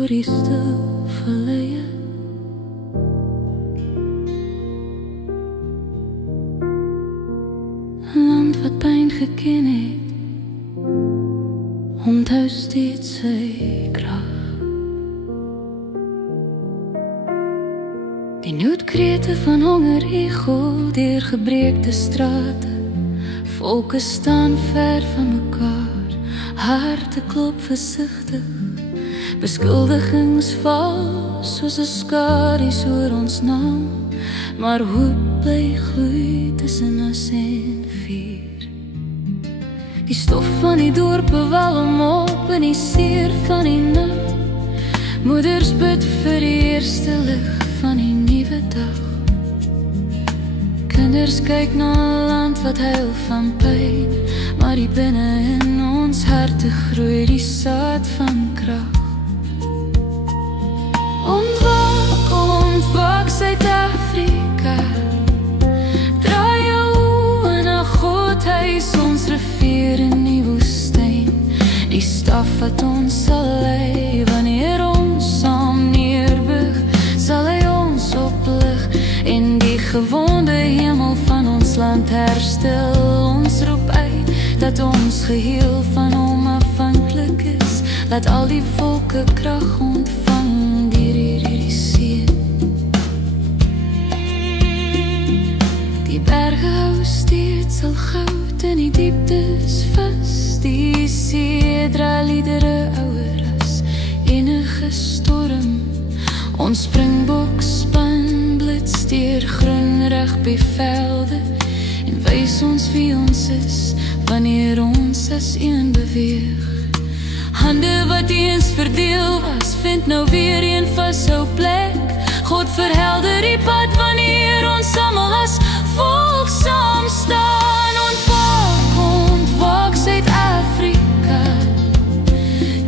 oor die stil valleie. Land wat pyn geken het, onthou steeds sy krag. Die noodkrete van honger ego deur gebreekte strate. Volke staan ver van mekaar, harte klop versigtig. Beskuldigings val soos 'n skadu's oor ons naam, maar hoop bly gloei tussen as en vuur. Die stof van die dorpe walm op in die seer van die nag. Moeders bid vir die eerste lig van die nuwe dag. Kinders kyk na 'n land wat huil van pyn, maar die binne in ons harte groei die saad van krag. Ontwaak, ontwaak Suid-Afrika. Draai jou oë na God, hy is ons rivier in die woestyn. Die staf wat ons sal lei, wanneer ons saam neerbuig, sal hy ons oplig en die gewonde hemel van ons land herstel. Ons roep uit dat ons geheel van hom afhanklik is. Laat al die volke krag ontvang deur hierdie see. Die berge hou steeds al goud in die dieptes vas. Die see dra liedere ouer as enige storm. Ons springbok span blits deur groen reg by velde en wys ons wie ons is wanneer ons as een beweeg. Hande wat eens verdeel was, vind nou weer een vashou plek. God verhelder die pad wanneer ons almal as volk saam staan. Ontwaak, ontwaak Suid-Afrika.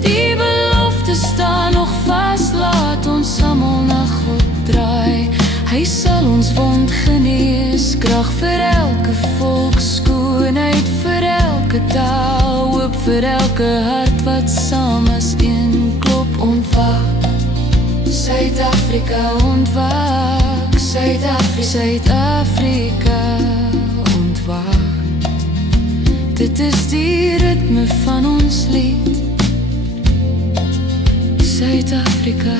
Die belofte staan nog vas, laat ons almal na God draai. Hy sal ons wond genees, krag vir elke volk, skoonheid vir elke taal, hoop vir elke hart wat saam as een klop. Ontwaak, Suid-Afrika, ontwaak, Suid-Afrika, Suid-Afrika, ontwaak. Dit is die ritme van ons lied, Suid-Afrika.